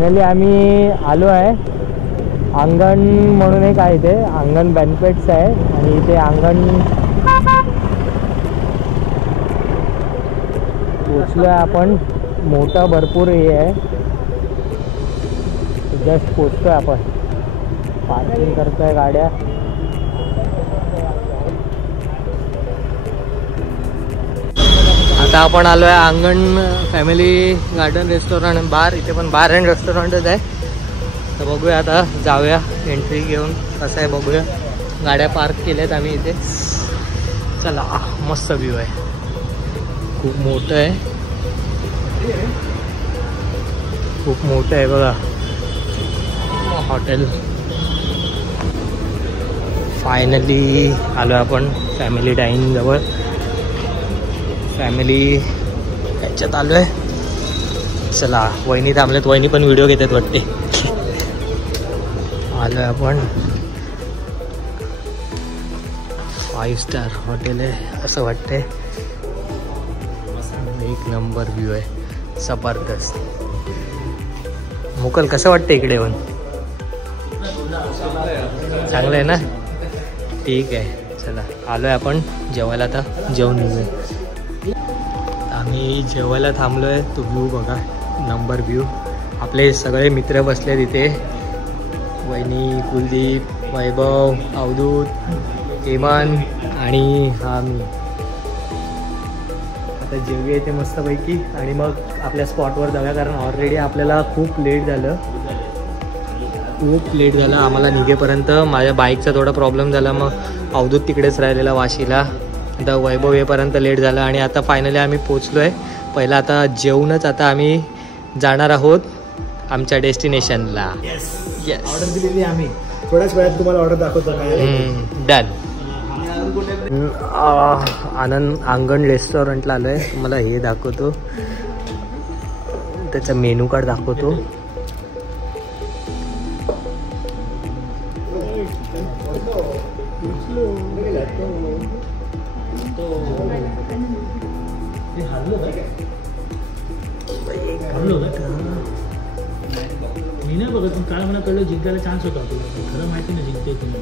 Finally आम्ही आलो आहे. अंगण म्हणून एक आहे, इथे अंगण बॅनक्वेट्स आहे आणि इथे अंगण पोचलो आहे आपण. मोठं भरपूर हे आहे, जस्ट पोचतोय आपण. पार्किंग करतोय गाड्या. आता आपण आलो आहे अंगण फॅमिली गार्डन रेस्टॉरंट अँड बार. इथे पण बार अँड रेस्टॉरंटच आहे. तर बघूया आता, जाऊया एंट्री घेऊन कसं आहे बघूया. गाड्या पार्क केल्यात आम्ही इथे. चला, मस्त व्ह्यू आहे, खूप मोठं आहे, खूप मोठं आहे बघा हॉटेल. फायनली आलो आपण फॅमिली डायनिंग जवळ. फॅमिली ह्याच्यात आलो आहे. चला, वहिनी थांबलेत, वहिनी पण व्हिडिओ घेतात वाटते. आलो आहे आपण. 5 स्टार हॉटेल आहे असं वाटतंय. एक नंबर व्ह्यू आहे, जबरदस्त. मुकल कसं वाटतं इकडे येऊन? चांगलं आहे ना? ठीक आहे, चला आलो आहे आपण जेवायला. आता जेवण निघूया. आम्ही जेवायला थांबलो आहे. तो व्ह्यू बघा, नंबर व्ह्यू. आपले सगळे मित्र बसले तिथे. वहिनी, कुलदीप, वैभव, अवधूत, हेमन आणि हा मी. आता जेवूया इथे मस्तपैकी आणि मग आपल्या स्पॉटवर जाऊया, कारण ऑलरेडी आपल्याला खूप लेट झालं. आम्हाला निघेपर्यंत. माझ्या बाईकचा थोडा प्रॉब्लेम झाला, मग अवधूत तिकडेच राहिलेला वाशीला. आता वैभव येईपर्यंत लेट झाला आणि आता फायनली आम्ही पोचलो आहे. पहिला आता जेवूनच आता आम्ही जाणार आहोत आमच्या डेस्टिनेशनला. ऑर्डर दिलेली आम्ही थोड्याच वेळात तुम्हाला ऑर्डर दाखवतो. डन. आनंद अंगण रेस्टॉरंटला आलो आहे. तुम्हाला हे दाखवतो, त्याचा मेनू कार्ड दाखवतो. मी नाही बघत, पण काल मला कळलं जिंकायला चान्स होता तुला. खरं माहिती नाही जिंकते तुम्ही.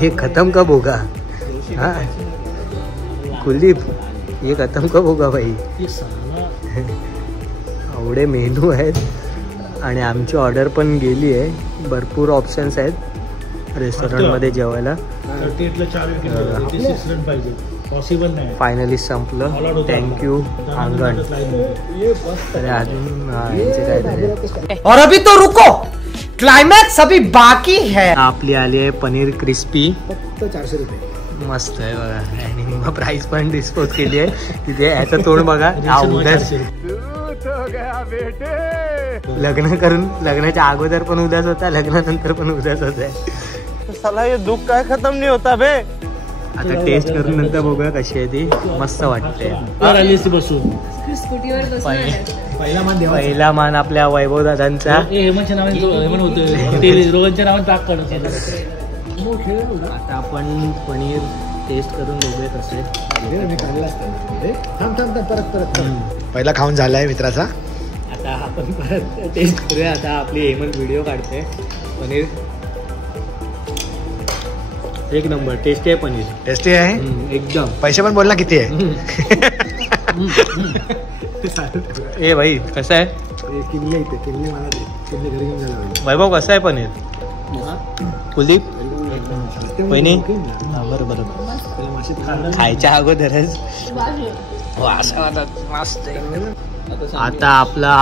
हे खत्म कब होगा? हाँ कुलदीप, ये खत्म कब होगा भाई? एवढे मेनू आहेत आणि आमची ऑर्डर पण गेली आहे. भरपूर ऑप्शन्स आहेत रेस्टॉरंटमध्ये जेवायला. 38ला 4 86 पाहिजे, पॉसिबल नाही. फायनली संपलं. थँक्यू अंगण. अरे अजून काय? और अभी तो रुको, क्लाइमॅक्स अभी बाकी है. आपली आली आहे पनीर क्रिस्पी, फक्त 400 रुपये. मस्त आहे बघा. आणि मग प्राइस पण डिस्पोज केली आहे तिथे. याचं तोंड बघा. उदास लग्न करून लग्नाच्या अगोदर पण उदास होता, लग्नानंतर पण उदास होत आहे. साला ये दुख काय खत्म नाही होता बे. आता टेस्ट करून नंतर बघूया कशी आहे ती. मस्त वाटते. पहिला मान आपल्या वैभव दादांचा. हेमंतच्या नावाने हेमंत होतं, रोहनच्या नावाने ताक काढत. आता आपण पनीर टेस्ट करून बघूया कसे. पहिला खाऊन झालाय मित्राचा. आता आपण परत टेस्ट करूया. आता आपली हेमंत व्हिडिओ काढते. पनीर एक नंबर टेस्टी आहे. पनीर टेस्टी आहे एकदम. पैसे पण बोल ना किती आहे. ए भाई कसं आहे? किल्ले इथे किल्ले मला दे. किल्ले घरी घेऊन जायला. वैभव कसं आहे पनीर? कुलदीप, वहिनी बरोबर खायच्या अगोदरच मस्त. आता आपला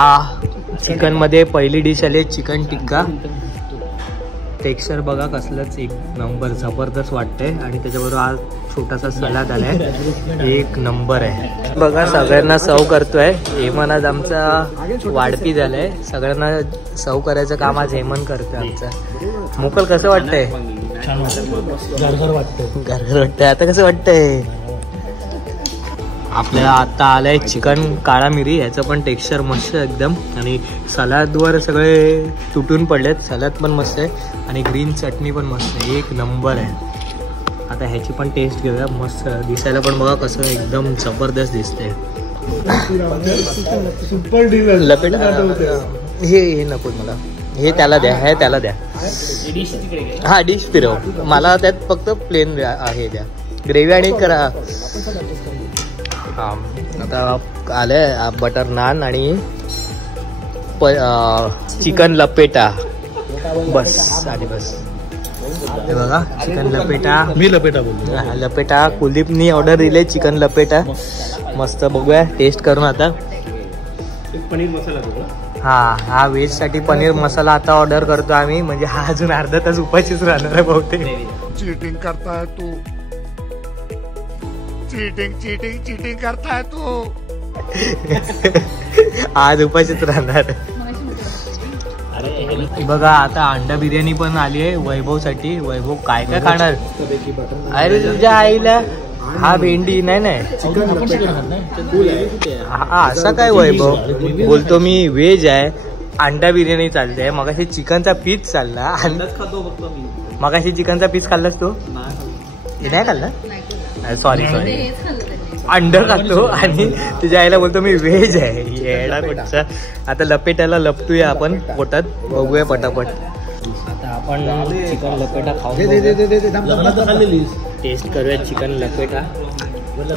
चिकन मध्ये पहिली डिश आली चिकन टिक्का. टेक्स्चर बघा कसलंच एक नंबर जबरदस्त वाटतंय. आणि त्याच्याबरोबर आज छोटासा सलाद आलाय, एक नंबर आहे बघा. सगळ्यांना सर्व करतोय हेमन. आज आमचा वाढपी झालाय. सगळ्यांना सर्व करायचं काम आज हेमन करतोय आमचा. मुकल कसं वाटतंय? गरगर वाटतंय. आता कसं वाटतंय? आपल्याला आता आलंय चिकन काळा मिरी. याचं पण टेक्स्चर मस्त एकदम. आणि सलादवर सगळे तुटून पडलेत. सलाद पण मस्त आहे आणि ग्रीन चटणी पण मस्त आहे, एक नंबर आहे. आता ह्याची पण टेस्ट घेऊया. मस्त दिसायला पण बघा कसं एकदम जबरदस्त दिसतंय. सुपर डीलर लपेटा हे नको मला, हे त्याला द्या, हे त्याला द्या. हा डिश फिरव, मला त्यात फक्त प्लेन आहे द्या, ग्रेव्ही आणि करा. हा आता आलंय बटर नान आणि चिकन लपेटा. बस आणि बस. हे बघा चिकन लपेटा, मी लपेटा बोलतो. लपेटा कुलदीपनी ऑर्डर दिले चिकन लपेटा. मस्त बघूया टेस्ट करून आता. पनीर मसाला थोडा. हा व्हेज साठी पनीर मसाला आता ऑर्डर करतो आम्ही, म्हणजे हा अजून अर्धा तास उपाशीच राहणार आहे बहुतेक. चीटिंग करता है तू, चीटिंग चीटिंग चीटिंग करता है तू. आज उपाशीच राहणार. बघा आता अंडा बिर्याणी पण आली आहे वैभव साठी. वैभव काय काय खाणार? अरे तुझ्या आईला हा भेंडी नाही. हा असा काय वैभव बोलतो मी व्हेज आहे, अंडा बिर्याणी चालते. मगाशी चिकनचा पीस चालला, मगाशी चिकनचा पीस खाल्लास तू? नाही खाल्ला? सॉरी अंडा खातो आणि तुझ्या आईला बोलतो मी व्हेज आहे. येडा कुठचा. आता लपेट्याला लपतोय आपण पोटात, बघूया पटापट. आता आपण चिकन लपेटा खाऊन टेस्ट करूया चिकन लपेटा.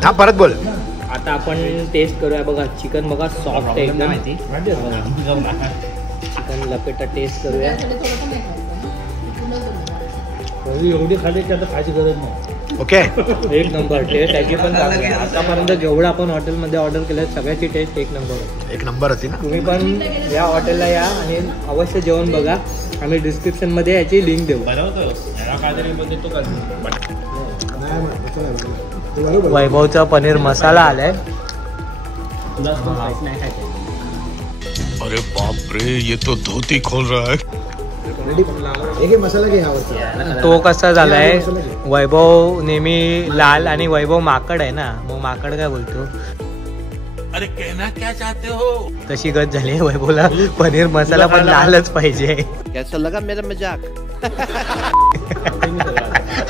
हा परत बोल. आता आपण टेस्ट करूया. बघा चिकन बघा सॉफ्ट आहे एकदम. चिकन लपेटा टेस्ट करूया. एवढी खाली की आता खायची गरज नाही. ओके एक नंबर टेस्ट त्याची पण चांगली आहे. आतापर्यंत जेवढं आपण हॉटेलमध्ये ऑर्डर केलं सगळ्याची टेस्ट एक नंबर. एक नंबर होती ना. तुम्ही पण या हॉटेलला या आणि अवश्य जेवण बघा. आम्ही डिस्क्रिप्शन मध्ये याची लिंक देऊ. वैभवचा पनीर मसाला आलाय. अरे बाप रे, ये तो धोती खोल रहा है. तो कसा झालाय, वैभव नेहमी लाल आणि वैभव माकड आहे ना, मग माकड काय बोलतो. अरे कहना क्या चाहते हो. तशी गत झाली वैभवला पनीर मसाला पण लालच पाहिजे. कैसा लगा मेरा मजाक.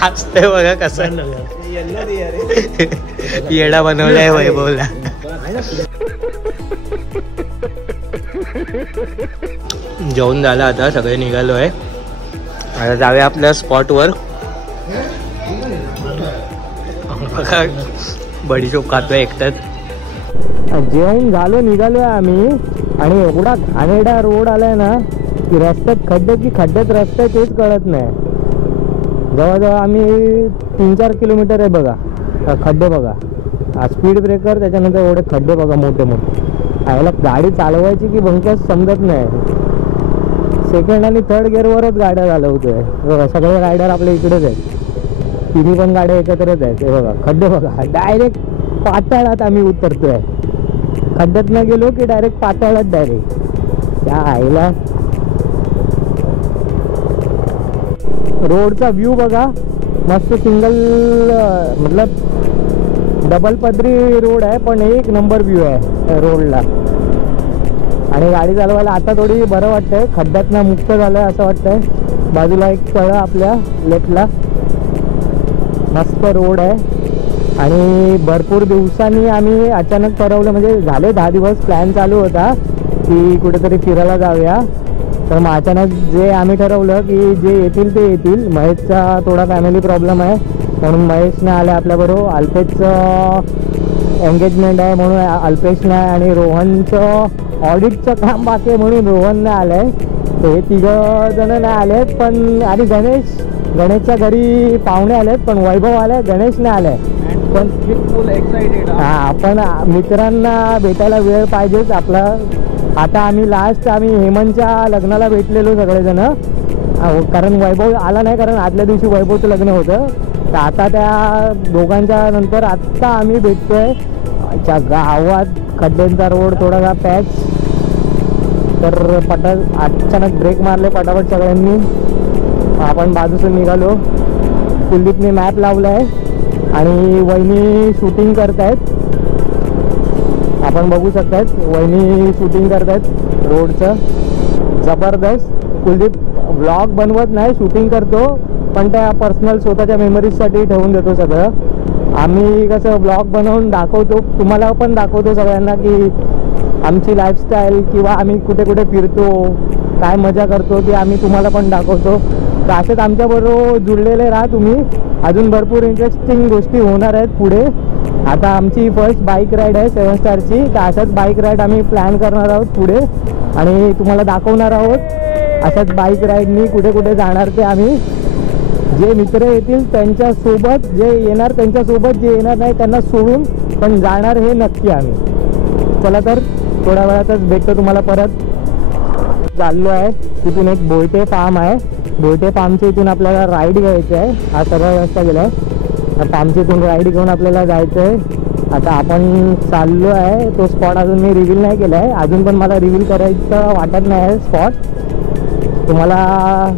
हसतंय बघा कसं. येडा बनवलाय वैभवला. जेवण झालं, आता सगळे निघालो आहे. आता जाऊया आपल्या स्पॉटवर. बडीशोप खातोय एकटाच. जेवण झालो, निघालोय आम्ही आणि एवढा घाणेरडा रोड आलाय ना की रस्त्यात खड्डे की खड्ड्यात रस्ते तेच कळत नाही. जवळजवळ आम्ही 3-4 किलोमीटर आहे बघा. खड्डे बघा, स्पीड ब्रेकर, त्याच्यानंतर एवढे खड्डे बघा मोठे मोठे. याला गाडी चालवायची की भंकस समजत नाही. सेकंड आणि थर्ड गिअरवरच गाड्या चालवतोय. बघा सगळे रायडर आपल्या इकडेच आहेत. तिन्ही पण गाड्या एकत्रच आहेत. हे बघा खड्डे बघा, डायरेक्ट पाताळात आम्ही उतरतोय. खड्ड्यात न गेलो की डायरेक्ट पाताळात डायरेक्ट. त्या आईला रोडचा व्ह्यू बघा मस्त. सिंगल मतलब डबल पदरी रोड आहे पण एक नंबर व्ह्यू आहे रोडला. आणि गाडी चालवायला आता थोडी बरं वाटतंय. खड्ड्यातनं मुक्त झालंय असं वाटतंय. बाजूला एक तळ आपल्या लेफ्टला मस्त रोड आहे. आणि भरपूर दिवसांनी आम्ही अचानक ठरवलं, म्हणजे झाले 10 दिवस प्लॅन चालू होता की कुठेतरी फिरायला जाऊया. तर मग अचानक जे आम्ही ठरवलं की जे येतील ते येतील. महेशचा थोडा फॅमिली प्रॉब्लेम आहे म्हणून महेश नाही आला आपल्याबरोबर. अल्पेशचं एंगेजमेंट आहे म्हणून अल्पेश नाही, आणि रोहनचं ऑडिटचं काम बाकी आहे म्हणून रोहन नाही आलं आहे. हे 3 जण नाही आलेत. पण आणि गणेशच्या घरी पाहुणे आलेत पण वैभव आले, गणेश नाही आलाय. पण फुल एक्साइटेड. हा पण मित्रांना भेटायला वेळ पाहिजेच आपला. आता आम्ही हेमंतच्या लग्नाला भेटलेलो सगळेजण, कारण वैभव आला नाही, कारण आदल्या दिवशी वैभवचं लग्न होतं. तर आता त्या दोघांच्या नंतर आत्ता आम्ही भेटतोय. गावात खड्ड्यांचा रोड थोडासा पॅच. तर अचानक ब्रेक मारले पटापट सगळ्यांनी. आपण बाजूचं निघालो. कुलदीपने मॅप लावला आहे आणि वहिनी शूटिंग करतायत. आपण बघू शकतायत वहिनी शूटिंग करतायत रोडचं. जबरदस्त. कुलदीप व्लॉग बनवत नाही, शूटिंग करतो, पण त्या पर्सनल स्वतःच्या मेमरीजसाठी ठेवून देतो सगळं. आम्ही कसं ब्लॉग बनवून दाखवतो, तुम्हाला पण दाखवतो सगळ्यांना की आमची लाईफस्टाईल किंवा आम्ही कुठे कुठे फिरतो, काय मजा करतो ते आम्ही तुम्हाला पण दाखवतो. तर असेच आमच्याबरोबर जुळलेले राहा तुम्ही. अजून भरपूर इंटरेस्टिंग गोष्टी होणार आहेत पुढे. आता आमची फर्स्ट बाईक राईड आहे 7 स्टारची. तर अशाच बाईक राईड आम्ही प्लॅन करणार आहोत पुढे आणि तुम्हाला दाखवणार आहोत. अशाच बाईक राईडनी कुठे कुठे जाणार ते आम्ही. जे मित्र येतील त्यांच्यासोबत, जे येणार त्यांच्यासोबत, जे येणार नाही त्यांना सोडून, पण जाणार हे नक्की आम्ही. चला तर थोड्या वेळातच भेटतो तुम्हाला परत. चाललो आहे तिथून एक बोयटे फार्म आहे. बोयटे फार्मच्या इथून आपल्याला राईड घ्यायचं आहे. हा सरळ रस्ता गेला आहे. फार्मच्या इथून राईड घेऊन आपल्याला जायचं आहे. आता आपण चाललो आहे. तो स्पॉट अजून मी रिव्हील नाही केला आहे. अजून पण मला रिव्हील करायचं वाटत नाही आहे स्पॉट. तुम्हाला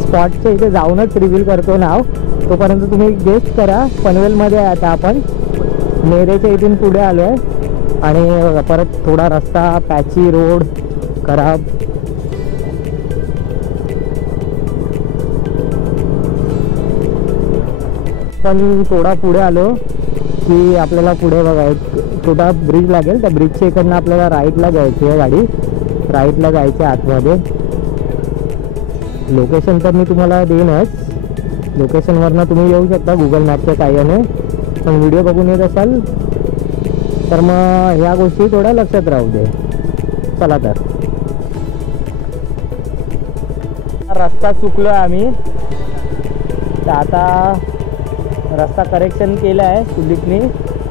स्पॉटच्या इथे जाऊनच रिव्हील करतो नाव. तोपर्यंत तुम्ही गेस्ट करा. पनवेलमध्ये आहे आता आपण. नेरेच्या इथून पुढे आलो आहे आणि परत थोडा रस्ता पॅची, रोड खराब. पण थोडा पुढे आलो की आपल्याला पुढे बघा एक छोटा ब्रिज लागेल. त्या ब्रिजच्या इकडनं आपल्याला राईटला जायची आहे गाडी. राईटला जायचं आतमध्ये. लोकेशन तर मी तुम्हाला देईनच. लोकेशनवरनं तुम्ही येऊ शकता गुगल मॅपच्या साहाय्याने. पण व्हिडिओ बघून येत असाल तर मग ह्या गोष्टी थोड्या लक्षात राहू दे. चला तर रस्ता चुकलो आहे आम्ही. तर आता रस्ता करेक्शन केला आहे कुलदीपनी,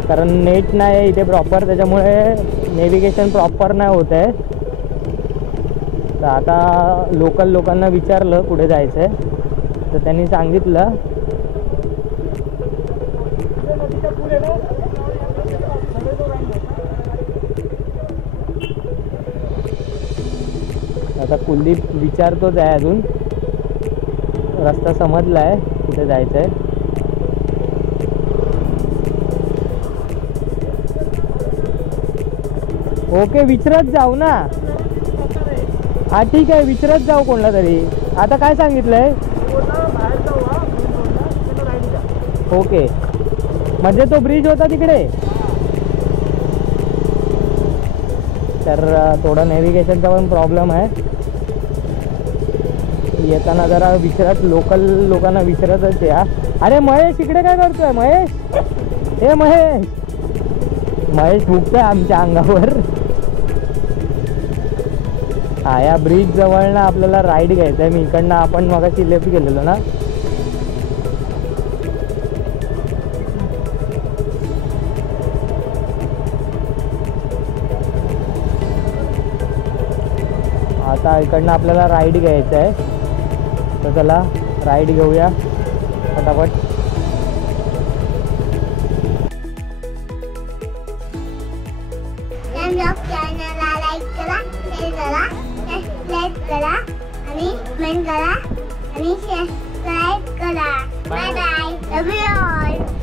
कारण नेट नाही आहे इथे प्रॉपर, त्याच्यामुळे नेव्हिगेशन प्रॉपर नाही होत आहे. तर आता लोकल लोकांना विचारलं कुठे जायचं आहे, तर त्यांनी सांगितलं आता कुलदीप विचारतोच आहे. अजून रस्ता समजला आहे कुठे जायचं आहे. ओके, विचारत जाऊ ना. हा ठीक आहे, विचारत जाऊ कोणाला तरी. आता काय सांगितलंय? ओके, म्हणजे तो ब्रिज होता तिकडे. तर थोडा नेव्हिगेशनचा पण प्रॉब्लेम आहे. येताना जरा विचारत, लोकल लोकांना विचारतच या. अरे महेश इकडे काय करतोय? महेश, हे महेश, महेश भुकतोय आमच्या अंगावर. हा, या ब्रिज जवळ ना आपल्याला राईड घ्यायचं आहे. मी इकडनं आपण मगाशी लेफ्ट गेलेलो ना. आता इकडनं आपल्याला राईड घ्यायचं आहे. तर चला राईड घेऊया फटाफट. चॅनलला लाईक करा, शेअर करा, सबस्क्राईब करा आणि कमेंट करा आणि सबस्क्राईब करा. Bye bye, love you all.